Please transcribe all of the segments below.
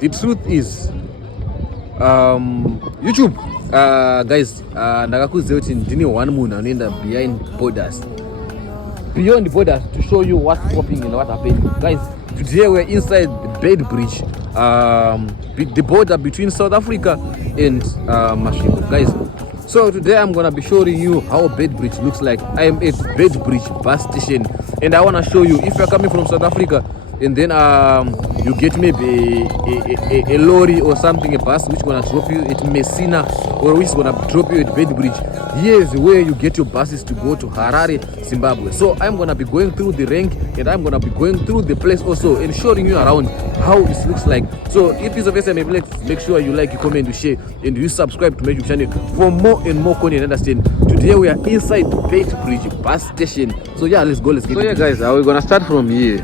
the truth is, YouTube, guys, ndakakuziva kuti ndine one munhu anoenda beyond the borders to show you what's popping and what's happening. Guys, today we're inside the Beitbridge, the border between South Africa and Masvingo. Guys, so today I'm gonna be showing you how Beitbridge looks like. I am at Beitbridge bus station, and I wanna show you, if you're coming from South Africa and then you get maybe a lorry or something, a bus which gonna drop you at Messina or which is gonna drop you at Beitbridge. Here's where you get your buses to go to Harare, Zimbabwe. So I'm gonna be going through the rank, and I'm gonna be going through the place also and showing you around how it looks like. So if this is the first time, make sure you like, you comment, you share, and you subscribe to my YouTube channel for more and more content. Understand? Today we are inside Beitbridge bus station. So yeah, let's go. Let's get. So yeah, guys, we're gonna start from here.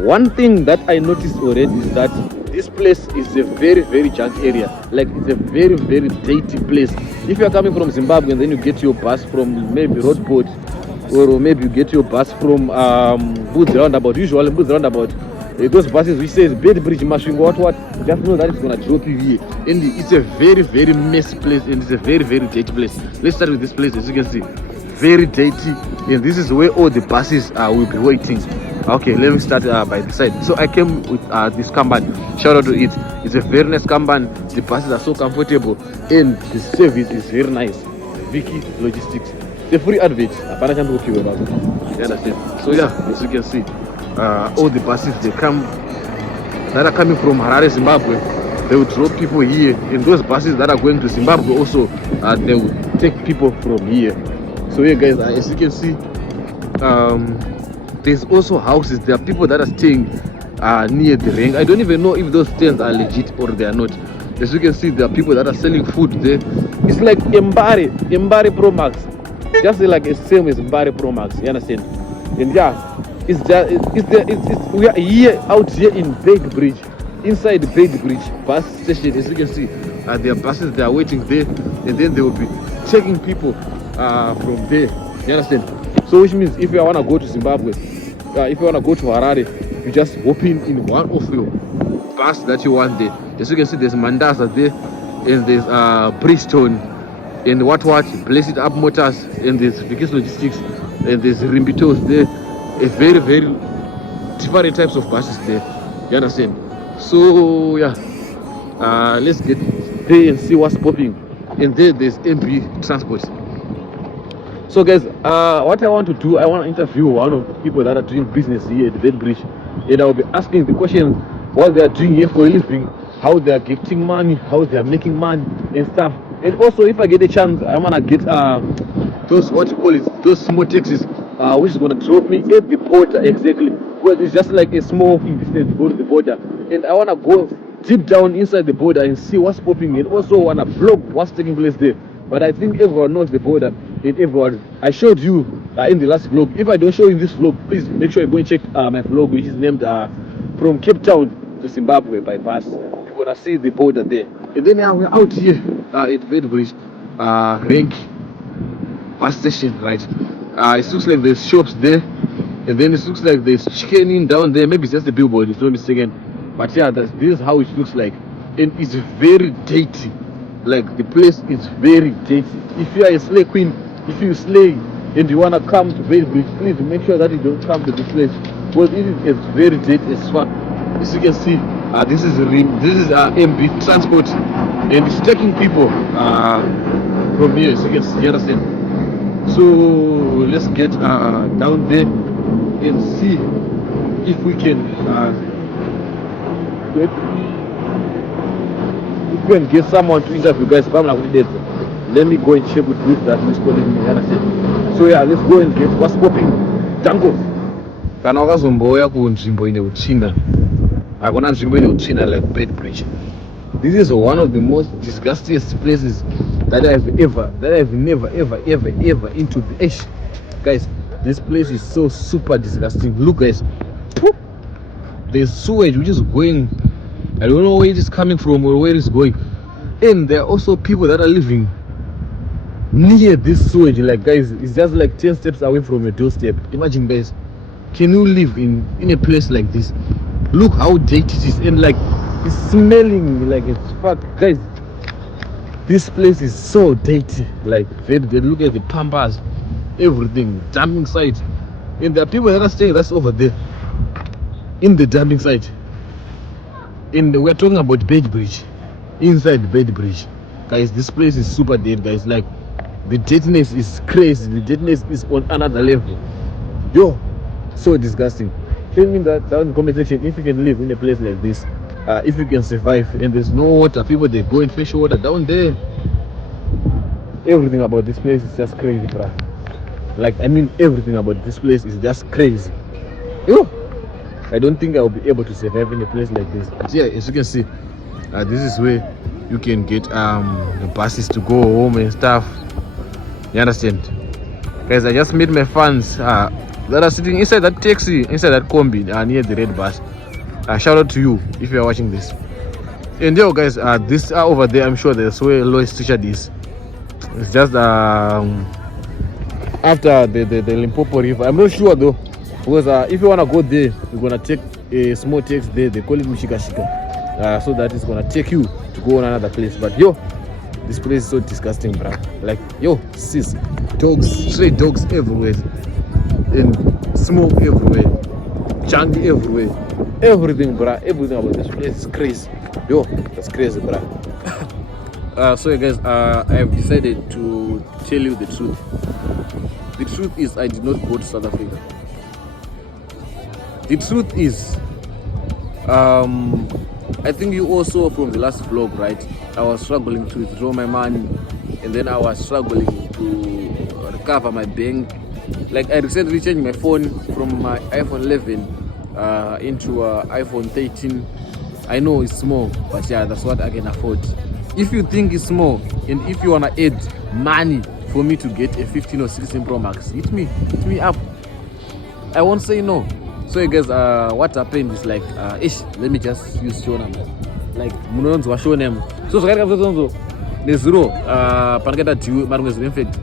One thing that I noticed already is that this place is a very, very junk area. Like, it's a very, very dirty place. If you are coming from Zimbabwe and then you get your bus from maybe Roadport, or maybe you get your bus from Boots Roundabout, usually Boots Roundabout, those buses which says Beitbridge, Masvingo, what, just know that it's gonna drop you here. And it's a very, very messy place, and it's a very, very dirty place. Let's start with this place. As you can see, very dirty, and this is where all the buses will be waiting. Okay, let me start by the side. So I came with this kanban. Shout out to it. It's a very nice kanban. The buses are so comfortable, and the service is very nice. Vicky Logistics. The free advert. You understand? So yeah, as you can see, all the buses that are coming from Harare, Zimbabwe, they will drop people here. And those buses that are going to Zimbabwe also, they will take people from here. So yeah, guys, as you can see, there's also houses. There are people that are staying near the ring. I don't even know if those tents are legit or they are not. As you can see, there are people that are selling food there. It's like Mbari Pro Max, just like the same as Mbari Pro Max. You understand? And yeah, we are here out here in Beitbridge, inside the Beitbridge bus station. As you can see, there are buses that are waiting there, and then they will be taking people from there. You understand? So which means if you want to go to Zimbabwe, if you want to go to Harare, you just hop in one of your bus that you want there. As you can see, there's Mandasa there, and there's Bridgestone, and what Place It Up Motors, and there's Vickers Logistics, and there's Rimbitos there. A very, very different types of buses there. You understand? So yeah, let's get there and see what's popping. And there's MB Transport. So guys, what I want to do, I want to interview one of the people that are doing business here at the Beitbridge, and I'll be asking the question what they are doing here for a living, how they are getting money, how they are making money and stuff. And also, if I get a chance, I want to get those those small taxis, which is going to drop me at the border exactly. Well, it's just like a small distance to go to the border, and I want to go deep down inside the border and see what's popping, and also want to vlog what's taking place there. But I think everyone knows the border, and everyone, I showed you in the last vlog. If I don't show you this vlog, please make sure you go and check my vlog, which is named From Cape Town to Zimbabwe by bus. You're gonna see the border there. And then we're out here at Beitbridge rank bus station, right? It looks like there's shops there, and then it looks like there's chicken down there. Maybe it's just a billboard, it's not mistaken. But yeah, this is how it looks like, and it's very dirty. Like, the place is very dirty. If you are a slay queen, if you slay and you wanna come to Beitbridge, please make sure that you don't come to this place, because it is very dirty as fuck. As you can see, this is MB Transport, and it's taking people from here. As you can see, you understand? So let's get down there and see if we can get someone to interview, guys. Let me go and check with this that who's calling me. So yeah, let's go and get what's popping. Tango. Kana wakazomboya kunzvimbo ine utsvina. Hakuna nzvimbo ine utsvina like Beitbridge. This is one of the most disgustiest places that I've never ever into the ash. Guys, this place is so super disgusting. Look, guys. There's sewage which is going, I don't know where it is coming from or where it's going. And there are also people that are living near this sewage. Like, guys, it's just like 10 steps away from your doorstep. Imagine, guys, can you live in a place like this? Look how dirty it is, and like it's smelling like it's fuck, guys. This place is so dirty. Like they look at the pampas, everything, dumping site, and there are people that are staying that's over there in the dumping site. And we're talking about Beitbridge, inside Beitbridge, guys. This place is super dead, guys. Like the dirtiness is crazy. The dirtiness is on another level. Yo, so disgusting. Tell me that down in the comment section if you can live in a place like this, if you can survive, and there's no water. People they go and fish water down there. Everything about this place is just crazy, bruh. Like I mean, everything about this place is just crazy. Yo, I don't think I will be able to survive in a place like this. But yeah, as you can see, this is where you can get the buses to go home and stuff. You understand, guys? I just met my fans that are sitting inside that taxi, inside that combi near the red bus. Shout out to you if you are watching this. And yo, guys, this over there, I'm sure that's where Lois Richard is. It's just after the Limpopo River. I'm not sure though, because if you wanna go there, you're gonna take a small taxi there. They call it Mushikashika, so that it's gonna take you to go on another place. But yo, this place is so disgusting, bruh. Like yo, sis, dogs, stray dogs everywhere, and smoke everywhere, junk everywhere, everything, bruh. Everything about this place is crazy. Yo, that's crazy, bruh. So guys, I've decided to tell you the truth. The truth is I did not go to South Africa. The truth is, I think you also from the last vlog, right? I was struggling to withdraw my money, and then I was struggling to recover my bank. Like I recently changed my phone from my iPhone 11 into iPhone 13. I know it's small, but yeah, that's what I can afford. If you think it's small, and if you wanna add money for me to get a 15 or 16 Pro Max, hit me up. I won't say no. So guys, what happened is like, let me just use show number. Like munonzi wa show name. So zvakaita kuti nezero panakaita due maringe zero. In fact,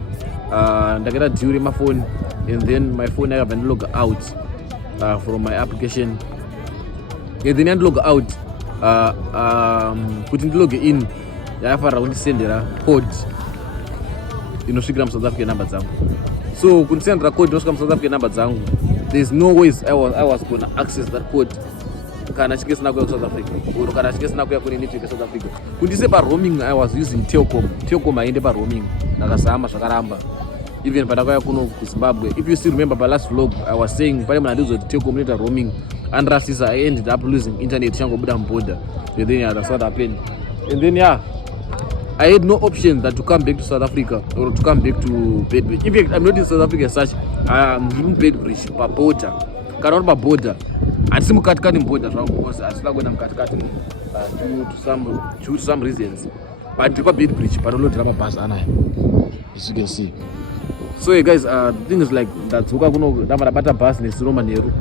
ndakaita due rema phone, and then my phone yakabva log out from my application. And then I log out kuti ndilog in. Yafarira kundisendera code inosvikira muSouth African number dzangu. So kundisendera code inosvika muSouth African number dzangu, there's no ways I was gonna access that code kana chinge sina kuya kuSouth Africa or kana chinge sina kuya kune network South Africa. Kundise pa roaming I was using Telkom ainde pa roaming ndakazama zvakaramba even pandakauya kuno kuZimbabwe. If you still remember my last vlog, I was saying pane munhu andizoti Telkom inoita roaming, unless I ended up losing internet changobuda muborder. And then yeah, that's what happened. And then yeah, I had no option than to come back to South Africa or to come back to Beitbridge. In fact, I'm not in South Africa as such. I'm in Beitbridge, pa border. Cannot pa border. And some katikati border because I still going katikati due to some reasons. But to Beitbridge, but not drama pass anai. As you can see. So yeah, guys, the thing is like that's why I bus in Romaneru,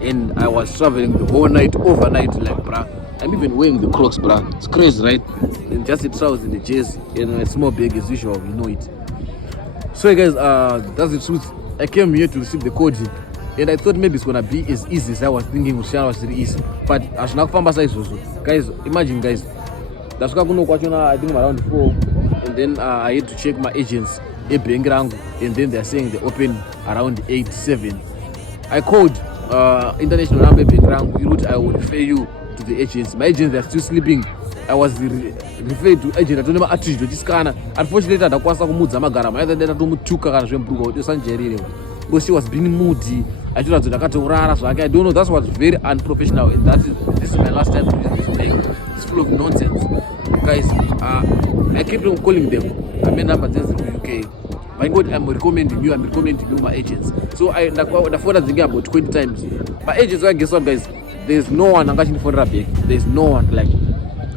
and I was traveling the whole night, overnight, like bruh. I'm even wearing the Crocs, bruh. It's crazy, right? And just the trousers and the jersey and a small bag as usual, you know it. So guys, that's the truth. I came here to receive the code, and I thought maybe it's gonna be as easy as I was thinking. It was really easy, but I should not find also. Guys, imagine, guys. That's why I think around 4, and then I had to check my agents, and then they're saying they open around 8, 7. I called international number route. I would refer you to the agents. My agents are still sleeping. I was referred to agent. I told them attitude to this kind. Unfortunately, I kwasa kumudza magarama. I then tomutuka kana zvembruka kuti usanjerere. Because she was being moody. I told her to ndakatorara. So I don't know. That was very unprofessional. And this is my last time using this thing. It's full of nonsense, guys. I kept on calling them. I made number 10 in the UK. My God, I'm recommending you my agents. So I phoned about 20 times. My agents, guess what, guys? There's no one angachini for back. There's no one. Like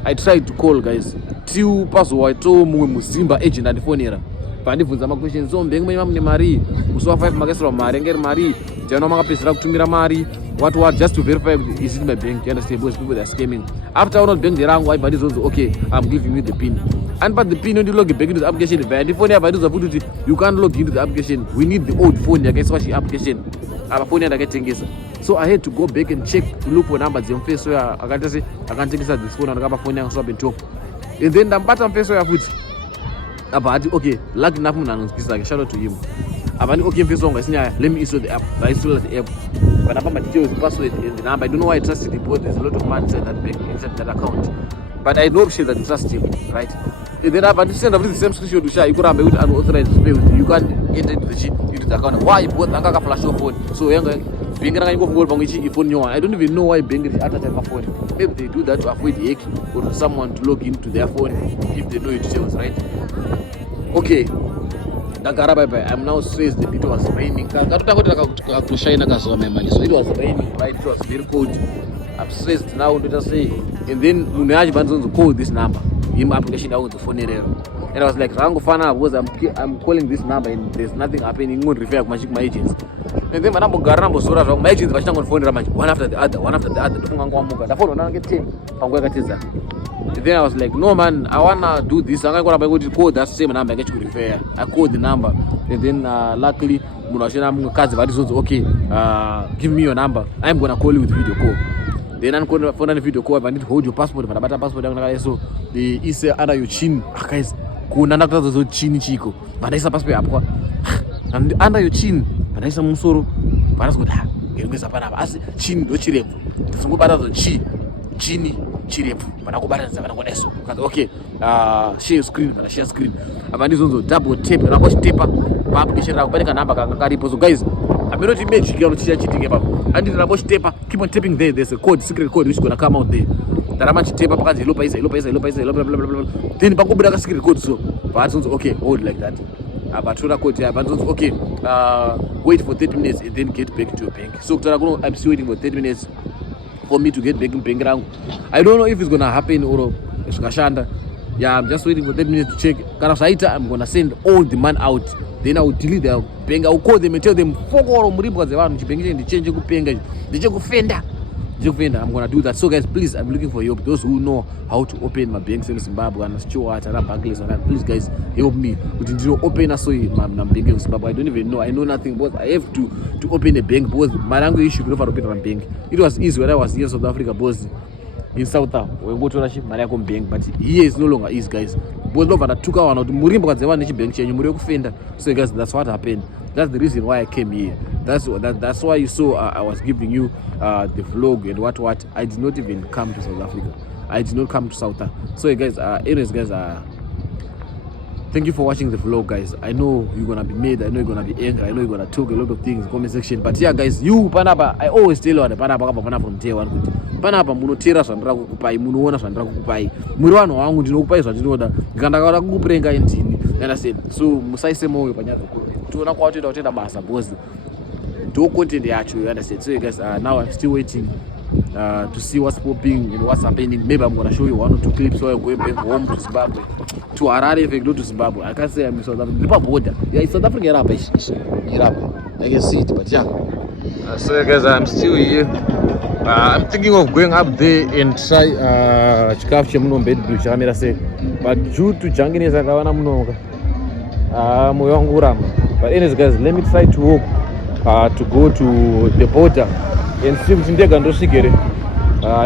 I tried to call, guys. Till paso I told Muzimba agent and phone here. Pandivunza ma questions so mbengu mane mari. Uswa 5 makesra mari ngeri mari. Jana makapesera kutumira mari. What just to verify is it my bank? You understand? Because people are scamming. After all bank rangu I badi zonzo okay, I'm giving you the pin. And but the pin when you log back into the application, the phone here badi you can't log into the application. We need the old phone. I guess what the application. Our phone here I get So I had to go back and check to look for numbers face. So I can't say I can't take this phone and grab phone and stop and talk. And then the bottom face so I put about okay, lucky enough like shout out to him. About okay face song let me install the app. I installed the app. But I found my details, password and the number. I don't know why I trusted him because there's a lot of money inside that bank, inside that account. But I know that I trust him, right? And then I've send the same screenshot to share. You can't be with unauthorized space. You can't enter into the account. Why? Because I got flash your phone. So being I don't even know why Beitbridge attached my phone. Maybe they do that to avoid hacking or to someone to log into their phone if they know your details, right? Okay. I'm now stressed. It was raining. So it was raining, right? It was very cold. I'm stressed now. Let us say, and then Munaji Banzon to call this number. Him application down to phone error. And I was like, Rangofana, was I'm calling this number and there's nothing happening. Won't refer my agents. And then my number Garambo Sura, my agents were on phone one after the other, one after the other. The phone will get team. And then I was like, no man, I wanna do this. I'm gonna go to call that same number. I get you refer. I called the number, and then luckily, okay, give me your number. I'm gonna call you with video call. Then I'm gonna phone on video call. I need to hold your passport. But about passport, so the is under your chin, guys. Kuna nakutazo chin chico. But I passport hapo. And under your chin, but I some musoro. But that's good. Ngeza pana basi chin do chirefu. Tusungubata zo chini chirefu. Banakubatanza banakoneso. Okay. Share screen, share screen. Abandizonzo double tap. Unabo taper. Application rakupanika number kakaripo. So guys, I'm not image you know cheating about. And the Rabosh taper, keep on tapping there. There's a code, secret code which is gonna come out there. That much taper because low paisa, blah blah blah. Then Bakubra secret code so. But okay, hold like that. But code here, but okay. Wait for 30 minutes and then get back to your bank. So I'm still waiting for 30 minutes for me to get back in bank round. I don't know if it's gonna happen or it's gonna. Yeah, I'm just waiting for 30 minutes to check. I'm gonna send all the man out. Then I will delete their bank. I will call them and tell them, fuck all of because they want to change the bank. I'm gonna do that. So guys, please, I'm looking for help. Those who know how to open my banks in Zimbabwe and Stewart and Barclays and that, please guys, help me. Open a my bank in Zimbabwe. I don't even know. I know nothing, but I have to open a bank because my language issue before open a bank. It was easy when I was here in South Africa, boss. In South Africa, we go to a Mariacom bank, but here is no longer easy, guys. Both of us took out Murim because they want to bank change. So guys, that's what happened. That's the reason why I came here. That's why you saw I was giving you the vlog and what. I did not even come to South Africa. I did not come to South Africa. So guys, anyways, guys, thank you for watching the vlog, guys. I know you're gonna be mad. I know you're gonna be angry. I know you're gonna talk a lot of things in the comment section. But yeah, guys, you Panaba, I always tell you the Panaba from day one. Panaba munotera zvandira kukupai, munoona zvandira kukupai. Muri vanhu vangu ndinokupai zvandinoda. Ndikandakaura kukupenga endini. Understand? So musaise moyo panyaya toona kwatoenda kutoenda basa boss. Do content yacho, you understand? So guys, now I'm still waiting to see what's popping and what's happening. Maybe I'm gonna show you one or two clips where I'm going back home to Zimbabwe. To Harare, if I go to Zimbabwe, I can't say I'm in South Africa. The border. Yeah, it's South Africa. I can see it, but yeah. So guys, I'm still here. I'm thinking of going up there and try chikafu chemuno Beitbridge chakamira sei. But due to junkiness akawana munoka. Moyo wangu uramba. But anyways guys, let me try to walk to go to the border and see kuti ndega ndosvikere.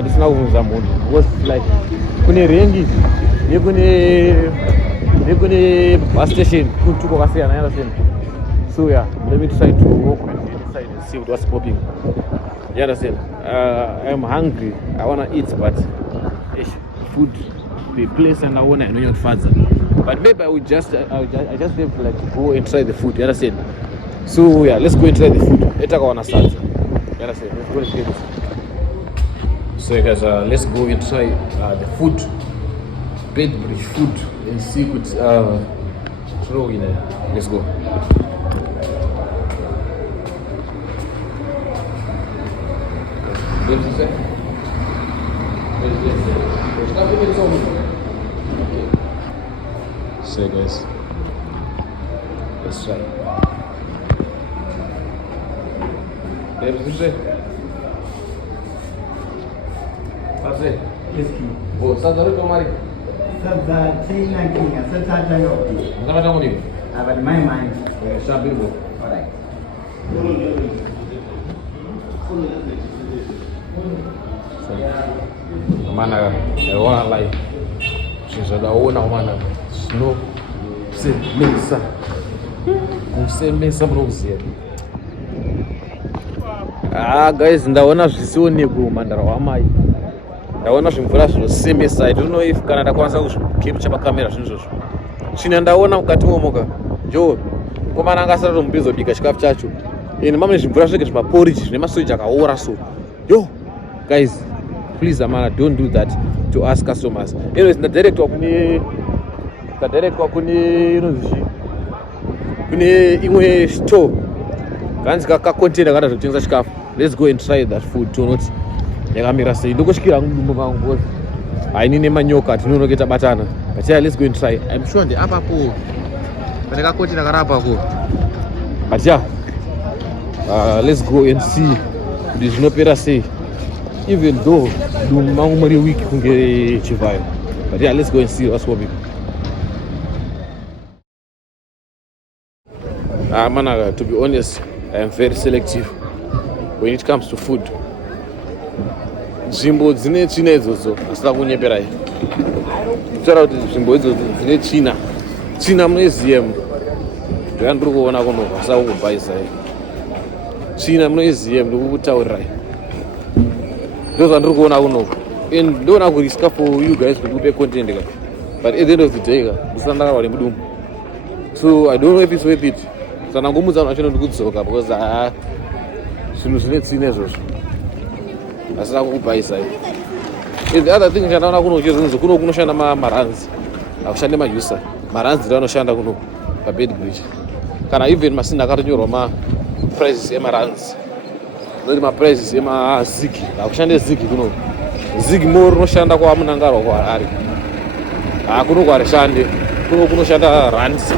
Ndisina kuvunza munhu. Because like kune rengi nekune bus station kutuko kasiyana, understand? So yeah, let me try to walk inside and see what's popping. You understand? I'm hungry. I wanna eat, but food, the place, and I know not further. But maybe I just have to like go and try the food. You understand? So yeah, let's go and try the food. Let's go and start. You understand? Let's go and try the food. So guys, let's go and try the food, Beitbridge food, and see what's throw in there. Let's go. So guys, let's try. What's it? Oh, Sadar Tomari. Sadar China King, Sadar Tayoki. What about you? But my mind. Shabibo. Alright. Mana, I wanna lie. She's the owner, mana. Snow, say mesa. Say mesa, bros. Guys, ndaona zvisioneko mandara wamai. Ndaona zvimvura zvinosemesa. I don't know if kana ndakwanisa kuzvicapture pakamera zvinhu izvozvo. China ndaona mukati momoka. Jo, komana angasara tomubizobika chikafu chacho. Mamwe zvimvura zvake zvimaporridge zvine masoja akaora so. Yo, guys, please amana, don't do that to us customers. Anyways, ndadirectwa kune imwe store. Kanzi kacontainer kana zvekutengesa chikafu. Let's go and try that food tonoti yakamira sei. Ndokosvikira mudumbu mangu. Hainine manyoka tinonoketa batana. But yeah, let's go and try. I'm sure ndi apapo. Pane kacontainer karapako. But yeah, let's go and see kuti zvinopera sei. Even though dumbu mangu muri week kunge chivayo. But yeah, let's go and see what's happening. Man, to be honest, I am very selective when it comes to food. Nzvimbo dzine China idzodzo asina kunyeperai. Kutaura kuti nzvimbo idzodzo dzine China munoiziva ndandiri kuona kuno asina kukubhaisai. China munoiziva ndiri kukutaurirai. Ndizvo zvandiri kuona kuno. And ndoona kuriska for you guys kuti upe content ka. But at the end of the day ndisana ndakawa nemudumbu. So I don't know if it's worth it. Sana ngomudza machino ndikudzoka because zvinhu zvine China izvozvo asina kukubhaisa. And the other thing chandakaona kuno chezvinhu kuno kunoshanda maranzi akushande majusa. Maranzi ndiwo anoshanda kuno paBeitbridge. Kana even masina akatonyorwa prices emaranzi. Ndoti prices emazigi akushande zigi kuno. Zigi more unoshanda kwa Munangaro kwa Harare. Kuno kwarishande kuno kunoshanda rands.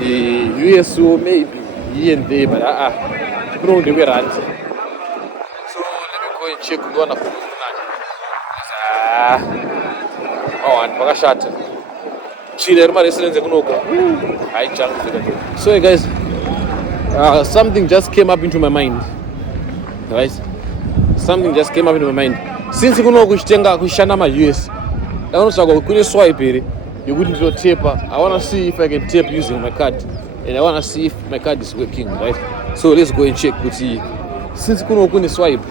USO maybe here and there, but kuno ndekwe rands. So let me go and check kuona kuno nani. Pakashata. Chile iri maresidence kunoka. Haichangu. So guys, something just came up into my mind. Right? Something just came up into my mind. Since kuno kushanda ma-US, ndanotsvaga kune swipe here yekuti ndinotepa. I want to see if I can tap using my card. And I want to see if my card is working, right? So let's go and check kuti since kuno kune swipe.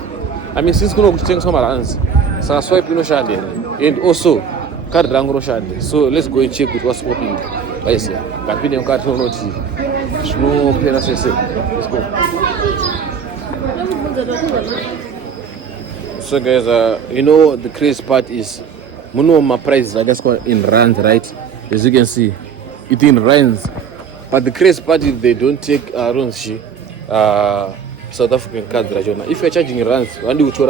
Since kuno kuchitengeswa maranzi, saka swipe inoshanda here. And also card rangu roshanda. So let's go and check with what's popping. Guys, ngapinde mukati unoti zvinopera sese. Let's go. So guys, you know the crazy part is my prices are just in rands, right? As you can see, it's in rands. But the crazy part is they don't take South African cards. If you're charging in rands, when do you choose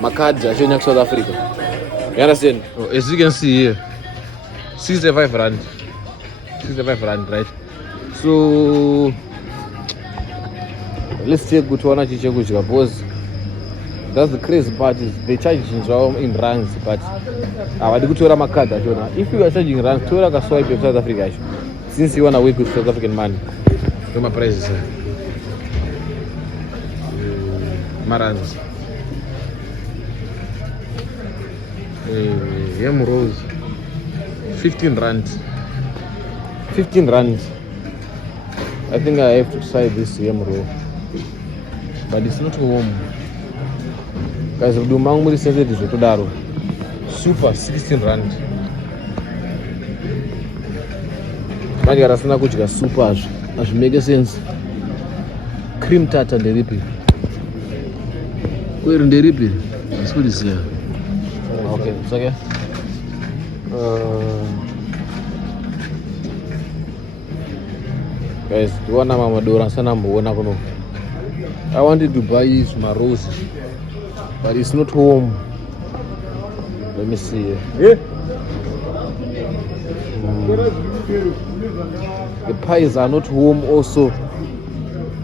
my cards are showing South Africa? You understand? As you can see here, 65 rand. 65 rand, right? So let's take good one because that's the crazy part is they charge in rands, but if you are charging rands, you can swipe in South Africa. Since you want to work with South African money, my prices rands. Yam rose 15 rand. 15 rand. I think I have to try this yam roll, but it's not warm. Guys, do mango sensitive to Daro. Super 16 rand. Mani arasana kuchika super as make sense. Cream tartar nderipi. Where nderipi? This food is here. Okay, it's okay. Guys, tuwana mama dora sana muona kuno. I wanted to buy my rose, but it's not home. Let me see. Yeah. The pies are not home also.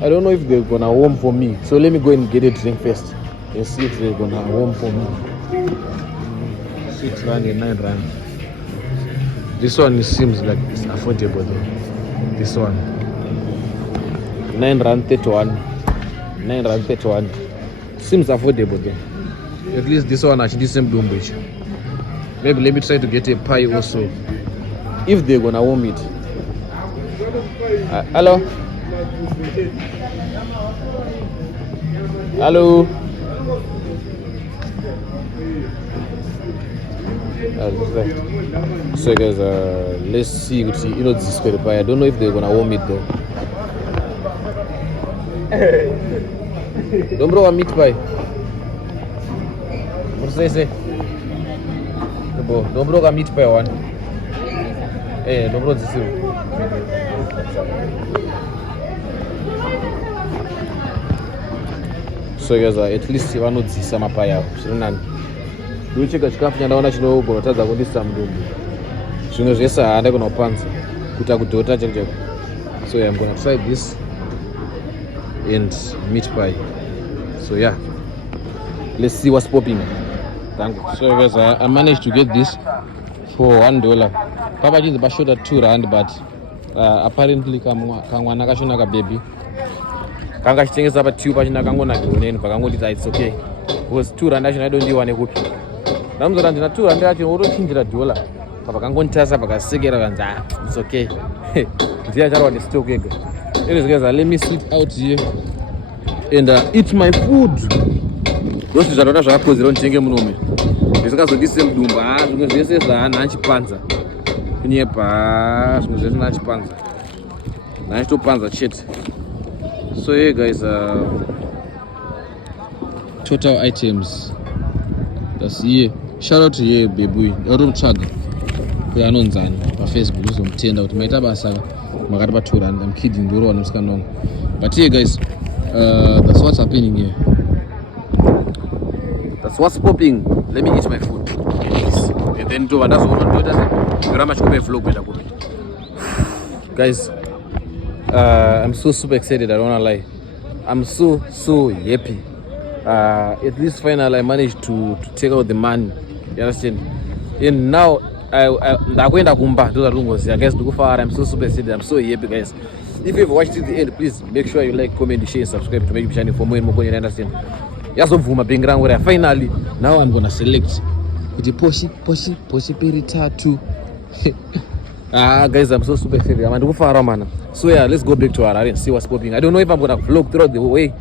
I don't know if they're gonna home for me. So let me go and get a drink first and see if they're gonna home for me. 6 rand and 9 rand. This one seems like it's affordable though. This one 9 rand 31, 931. Seems affordable though. At least this one actually same Beitbridge. Maybe let me try to get a pie also. If they're gonna warm it. Hello? Hello? So guys, let's see, this for the pie. I don't know if they're gonna warm it though. Don't bro a meat pie. What do you say? Don't bro a meat pie one. Hey, don't bro this. So guys, at least you want to see some pie. Do check a chikafu chandaona chinogona tadza kundisa mudumbu. Zvimwe zvese haanda kunopanza kuita kudhota cheko. So yeah, I'm gonna try this and meat pie. So yeah, let's see what's popping. Thank you. So guys, I managed to get this for $1. Papa jeans showed at R2, but apparently kamwana kashona ka baby. Kanga chitengesa pa tube pachina kangona kioneni pakangoti it's okay. Because R2 actually I don't do one kupi. Namzora ndina R2 acho urochinjira $. Papa kangonitasa pakasekera kanza it's okay. Ndiya charwa the stock ega. Anyways guys, let me sit out here and eat my food. Those zvarona zvakakozera nditenge munome. Ndisingazodise mudumba, zvimwe zvese zvaana achipanza. Kunyepa, zvimwe zvese nachipanza. Nachitopanza chete. So yeah guys, total items. That's here. Shout out to you baby. Urumchaga. Kuyanonzani pa Facebook uzomtenda kuti maita basa makati pa R2. I'm kidding, ndoro wanosikana. But here guys, that's what's happening here. That's what's popping. Let me eat my food. And then to that's what I'm doing. Grandma should be vlog better. Guys, I'm so super excited. I don't wanna lie. I'm so happy. At least finally I managed to take out the man. You understand? And now I'm going to kumba. I guess to go far. I'm so super excited. I'm so happy, guys. If you've watched it to the end, please make sure you like, comment, share, subscribe to my YouTube channel for more and more. You understand? Yes, finally, now I'm gonna select the Poshi Perita 2. Guys, I'm so super excited. I'm gonna go far, man. So yeah, let's go back to Harare and see what's popping. I don't know if I'm gonna vlog throughout the way,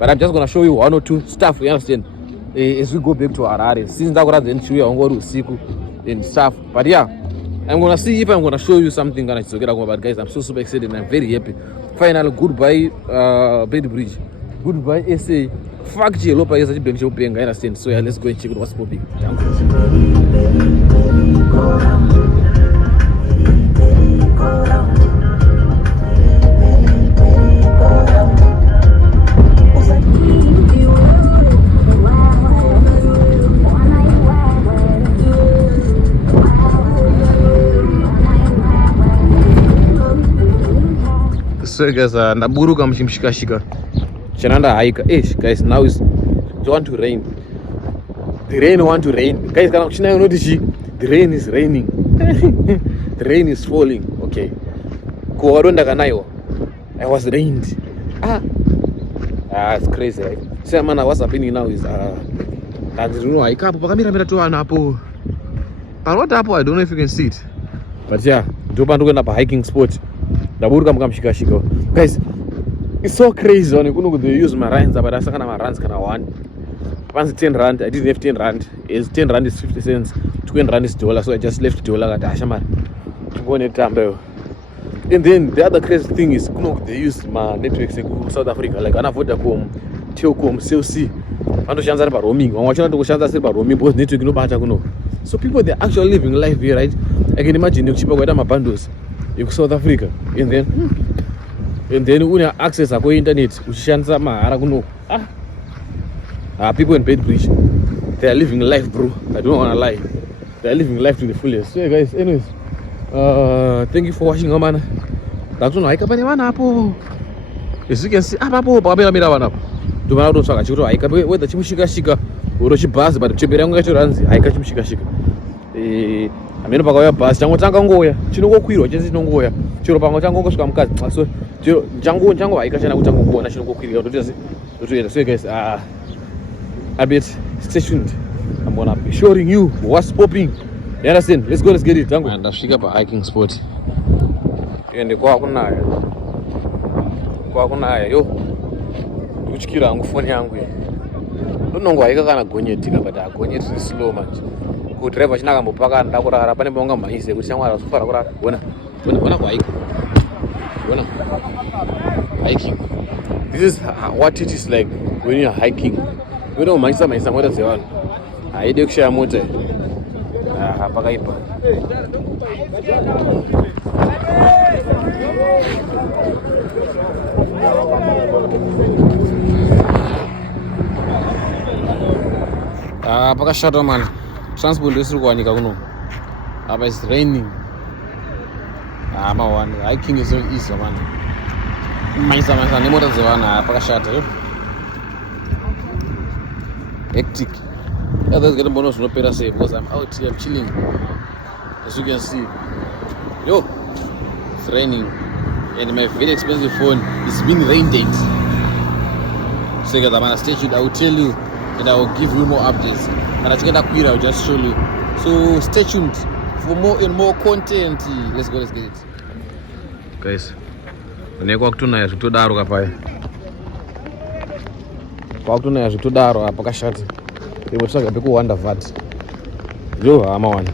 but I'm just gonna show you one or two stuff. You understand? As we go back to Harare, since that was the show you on Siku and stuff. But yeah, I'm gonna see if I'm gonna show you something. But guys, I'm so super excited and I'm very happy. Finally, goodbye, Beitbridge. Goodbye, SA. Fuck Jelopa is a bench of being. I understand. So yeah, let's go and check out what's popping. So guys, ndaburuka mshimshikashika chananda haika. Guys, now it's want to rain. The rain want to rain. Guys, kana kuchina notice the rain is raining. The rain is falling. Okay. Kuwaronda kanayo. I was rained. It's crazy, right? So man, what's happening now is I don't know, I can't pakamira to an apple. But what apple? I don't know if you can see it. But yeah, ndopanduka na pa hiking spot. Ndaburuka mkamshikashika. Guys, it's so crazy. When you use my rands, but I sakana my rands kana one. Once R10, I didn't have R10. Is R10 is 50 cents. R20 is $1, so I just left $1 at Ashamar. And then the other crazy thing is, they use my networks in South Africa, like Vodacom, Telcom, CLC. And to Shanza about roaming. I'm watching to Shanza about roaming, both network no better. So people, they're actually living life here, right? I can imagine you cheaper with my bundles in South Africa. And then when you access a internet, Shanza Maharaguno. People in Beitbridge, they are living life, bro. I don't wanna lie. They are living life to the fullest. So yeah, guys, anyways, thank you for watching, man. That's one I can apple. As you can see, I'm apple, Babella Miravan. Do not do so. I can wait the Chimishika, Uroshi Bass, but Chibiranga runs. I catch Chimishika. I mean, Bagoya Bass, Jangotangoya, Chino Quiro, just no Goya, Chiropango Jango Scam Cat. So, Jango, I catch an National Quiro. So guys, a bit stay tuned. I'm gonna be showing you what's popping. You understand? Let's go, let's get it. Tango. And I pick up a hiking spot. And the kwakunaya. Yo. Kuchikira angu phone yangu. Nongo haika kana gonyetika but agonyeti slow man. Ku driver chinaka mbopaka ndakurara pane bonga maise kuti chamwara usufara kurara. Bona kwa hike. Bona. Hiking. This is what it is like when you are hiking. You know, maisa mweta zewana. Haide kushaya mota. Pakaipa. Pakashata man. Transport is kuwanika kuno. Apa it's raining. Man, hiking is so easy man. Maisa nemota zewana pakashata yo. Hectic. Yeah, that's getting bonus no better say because I'm out here, I'm chilling. As you can see. Yo, it's raining. And my very expensive phone is being rain date. So guys, I'm gonna stay tuned. I will tell you and I will give you more updates. And I get up here, I'll just show you. So stay tuned for more and more content. Let's go, let's get it. Guys, nekwakutunaya zvitodaro kapaya. Kwakutunaya zvitodaro apa pakashata. Ibo tsvaga pekuwanda vat. Yo, hama wani.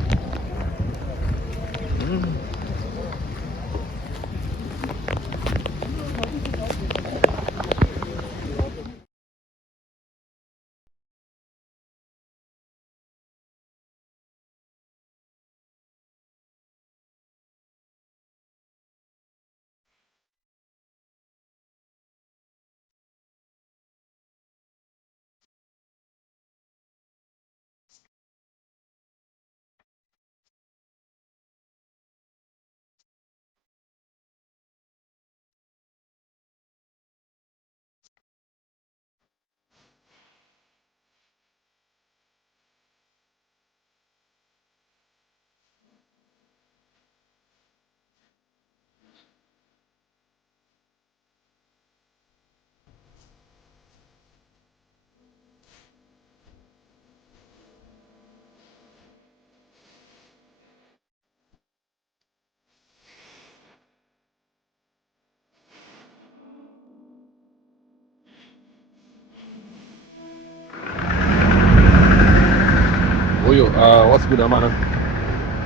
What's good, man?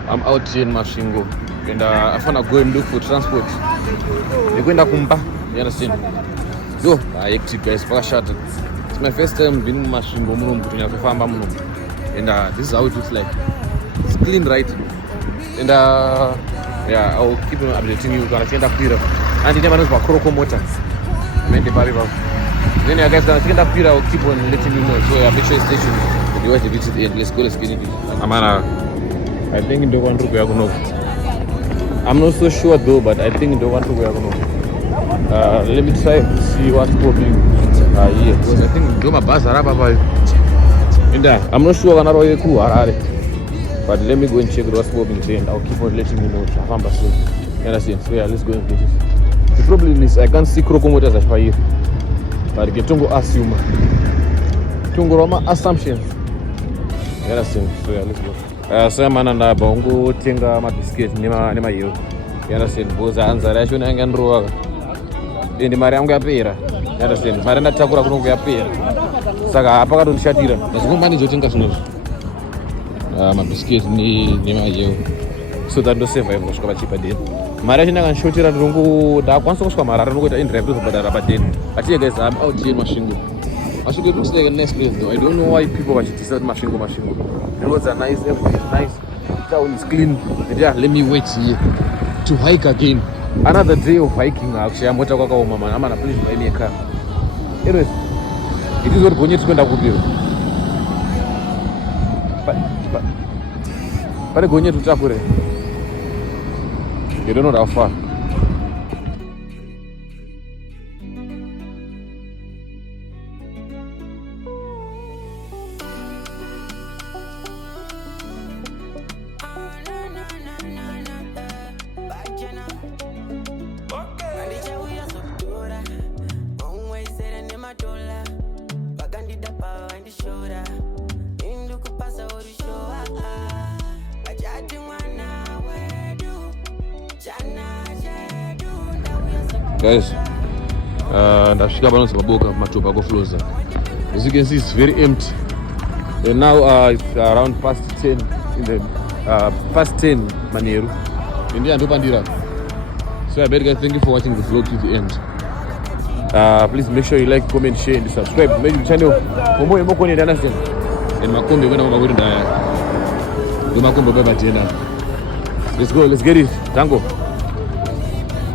I'm out here in Masvingo and I wanna go and look for transport. They're going to Kumba, you understand? Yo, hectic guys, pakashata. It's my first time being in Masvingo and this is how it looks like. It's clean, right? And yeah, I'll keep updating you. Gonna stand up here. And the name is Kroko Mota. Then yeah, guys, gonna stand up here. I'll keep on letting you know. So yeah, make sure you stay tuned. You watch the video to the end. Let's go, let's get it. I think in the one we are going to. I'm not so sure though, but I think in the one we are going to. Let me try to see what's popping here. Because I think do my bus I'm not sure but let me go and check what's popping there and I'll keep on letting you know. You understand? So yeah, let's go and get it. The problem is I can't see Krokomotors as here. But I get to assume. Tungoroma assumptions. You understand? So yeah, let's go. So I'm gonna bongo tinga my biscuits nema yo. You understand? Boza anza rasho nanga ndroa. Ndi mari yangu yapera. You understand? Mari ndatakura kuno kuyapera. Saka apa katondishatira. Ndazvo mani zotenga zvinozo. My biscuits nema yo. So that do save kusvika pachipa deni. Mari yacho ndakanshotira ndongo ndakwanisa kusvika mari ndongoita indrive kuzobhadhara padeni. But yeah guys, I'm out here in Masvingo. Masvingo looks like a nice place though. I don't know why people are decide Masvingo. The roads are nice, everything is nice. The town is clean. And yeah, let me wait here to hike again. Another day of hiking actually. I'm waiting for my man. I'm gonna please buy me a car. Anyways, it is what Gonyet going to do. But Gonyet to Chapure. You don't know how far. Dola Guys, ndasvika panonzi Maboka Matopa kofloza. As you can see, it's very empty. And now it's around past 10 in the past 10 Maneru. And yeah, Pandira. So I beg guys, thank you for watching the vlog to the end. Please make sure you like, comment, share, and subscribe. Make the channel for more content. Understand? And Makombe when I'm going to die. Let's go. Let's get it. Tango.